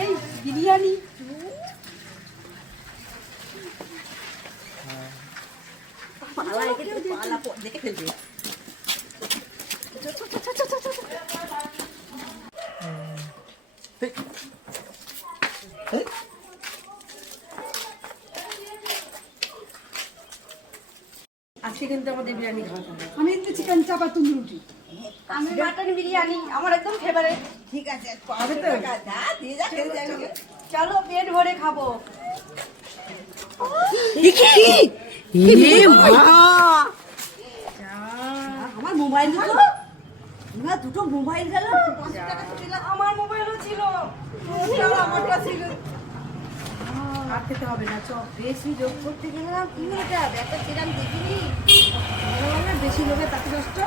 এই বিরিয়ানি দেখে ফেলবে। আজকে কিন্তু আমাদের বিরিয়ানি খাওয়া হবে। আমি কিন্তু চিকেন চাপা তুমি রুটি। আমি মাটন বিরিয়ানি আমার একদম ফেভারিট। ঠিক আছে হবে তো? চলো পেট ভরে খাবো। আমার মোবাইল গেল, দুটো মোবাইল গেল। আমার মোবাইলও ছিল, আমারটা ছিল। আর খেতে হবে না, চপ বেশি যোগ করতে গেলাম। কি এটা ব্যাপার সেরকম দেখিনি, বেশি লোকের তাতে নষ্ট।